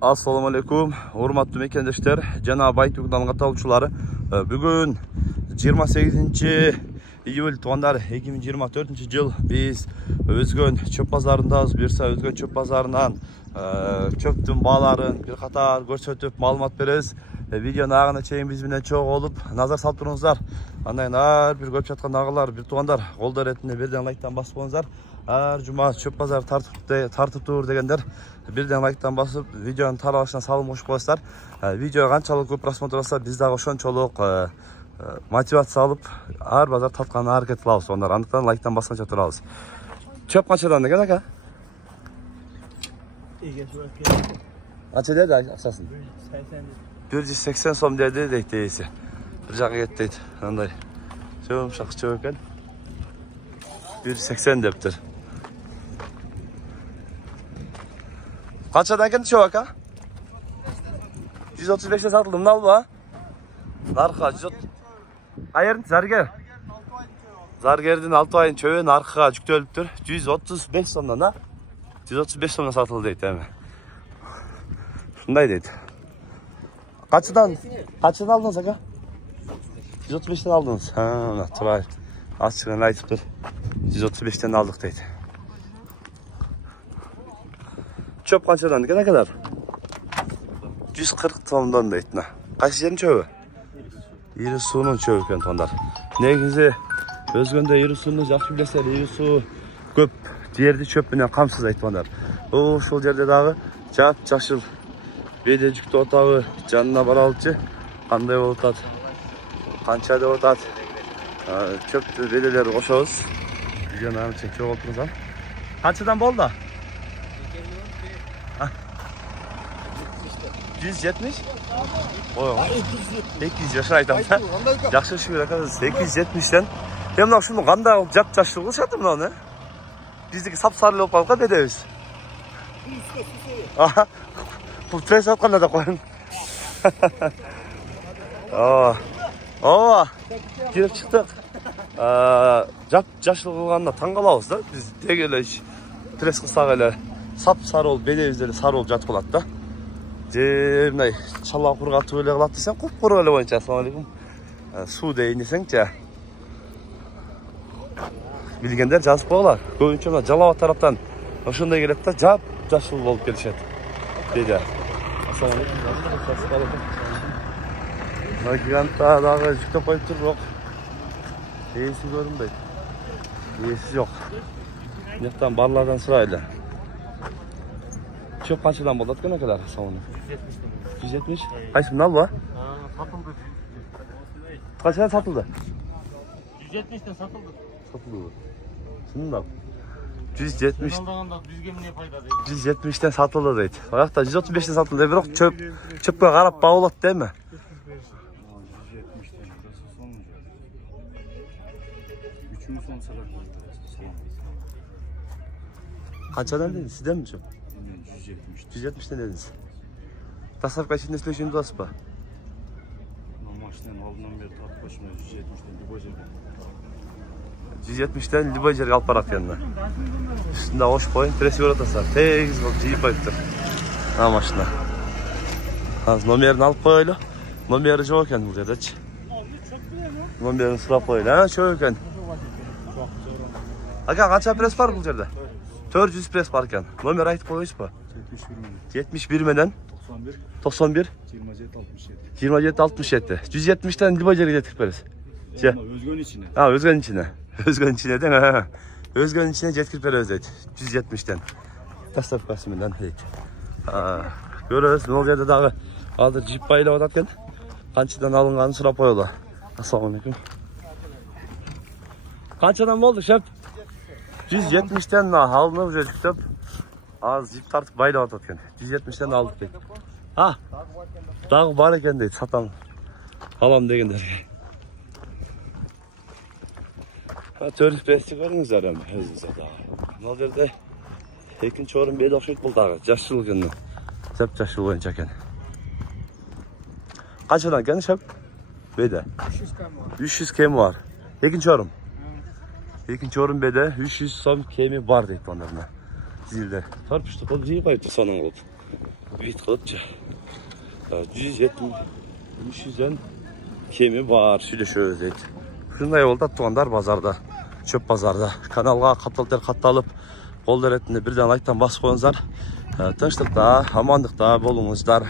Assalamu alaikum, hurmatly mekendешler, жана Байтук каналга табуучулары. Бүгүн 28-iyul туугандар 2024-жыл биз Өзгөн чөп базарындабыз. Буюрса Өзгөн чөп базарынан чөптүн бааларын бир катар көрсөтүп маалымат беребиз. Видеонун агына чейин биз менен чогуу болуп назар салып туруңуздар. Андан ар бир көрүп жаткан агалар, бир туугандар колдор эретинде бирден лайктан басып коюңуздар. Ар жума чөп базар тартыптуур дегендер бирден лайктан басып видеонун таралышына салым кошуп коесуздар. Видео канчалык көп просмотр алса биз дагы ошончолук мотивация алып ар базар тартканына аракет кылабыз. Ондар андыктан лайктан басканча турабыз. Чөп канчадан деген ака? Канча деди акчасын? 180 сом деди дейт ээси. Бир жагы кет дейт. Андай жумшак чөп экен. 180 дептир. Kançadan kendi çöp aka? 135'te satıldı. Mı al bu? Narka 130. Ayırın Zarger. Zarger'den 6 ayın çöpü narka жүктөлүптүр. 135 somdan da 135 somdan satıldı deydi değil mi? Şunday deydi. Kaçıdan aldınız aka? 135'ten aldınız. Ha, turay. Açıkçası aytıptır. 135'ten aldık deydi. Çöp kançadan ne kadar? 140 somdan deydi. Kaç yerin çöpü? İri suunun çöpü eкен tonlar. Negisi Özgöndө İri suunu жақсы билесер, İri suu көп жерди çöp менен камсыз айтпаңдар. Ошол жерде дагы жап-жашыл беде жүктү отабы жанына баралычы. Кандай болуп атат? Канча деп атат? Çöptü bedelери кошобуз. Видеону чек болуп турсам. Канчадан болду? 170? Ой, 800 yaşına aytam da. Жақсы шүгүр ака, 870'ten. Hem mына ушуну кандай кылып жап-жашыл кылышат мына оны? Биздики сап-сары болуп калып бедебиз. Бул пресс атканда да коюн. Ооба. Кирип чыктык. Жап-жашыл кылганда таң калабыз да. Биз деги эле пресс кылсак эле сап-сары болуп бедебиз эле сары болуп жатып калат да. Мындай чала кургатып эле кылат десең, куп-куру эле боюнча. Ассалам алейкум. Суу дейин десеңчи. Билгендер жазып коелар. Көбүнчө мына Жалал Абад тараптан ошондой келет да, жап-жашыл болуп келишет. Деди. Ассалам алейкум. Гигантта дагы жүктөп коюптур, бирок ээси көрүнбөйт. Ээси жок. Мынтан барлардан сурайлы. Çöp kançadan bolot экен акалар? 170. Кайсы мынал ба? Satıldı. Kaçadan satıldı? 170'ten satıldı. Satıldı. Şundan. 170. Aldığında bizge ne fayda değil? 170'ten satıldı deydi. Ayakta 135'ten satıldı. Bирок çöpkө карап багылат değil mi? 170'ten burası sonuncu. Üçüncü son sıra. Kaçadan dediniz? Sizden mi çöp? 170. 170'ten dediniz. Tasarruf içinde süreçiniz nasıl mı? Maçtan aldığından beri tat başına 170'ten bir 170'ten Libojer'e alıp barak yanına. Üstünde hoş koyun, presi var atasar. Tegiz bak, jiyip ayıptır. Ha maşına. Numerini alıp koyuyla. Numeri çok eken bu yerdeç. Numerini sırap koyuyla. Ha çok eken. Aka kaça pres var bu yerde? 400 pres var eken. Numeri ayıp koyuyuz mu? 71 meden 91 27 67 170'ten Libojer'e getirip veririz. Özgön içine. Ha Özgön içine. Özgön içine değil mi? Özgön içine getirip veririz deydi. 170'ten. Tasarruf kasımından deydi. Görürüz. Ne oluyor da dağı hazır jip bayla odatken kançadan alınganı sırap koyuyorlar. Assalamu alaikum. Kançadan oldu şef? 170'ten alınıp jetkitip az jip tartıp bayla odatken 170'ten aldık deydi. Ha. Dağı var eken deydi. Satam. Alam degenler. Төрүс прести көрүңүздөр эми өзүңүздөр дагы. Мына жерде экинчи орун беди окшойт бул дагы. Жашыл экен. Жап-жашыл боюнча экен. Канчадан экен шеп? Беде. 300 кеми бар. Экинчи орун. Экинчи орун беде 300 сом кеми бар дейт андарына. Зилде. Тарпышты кылып жыйып коюпту сонун кылып. Büyük kılıpça. 170-300'den kemi var. Şöyle şöyle deydi. Şunday oldu tuğanlar bazarda. Çöp bazarda. Kanalga kaptalter katlalıp kol deretinde birden like'tan bas koyunuzlar. Tinçlikta, amanlıkta bolunuzlar.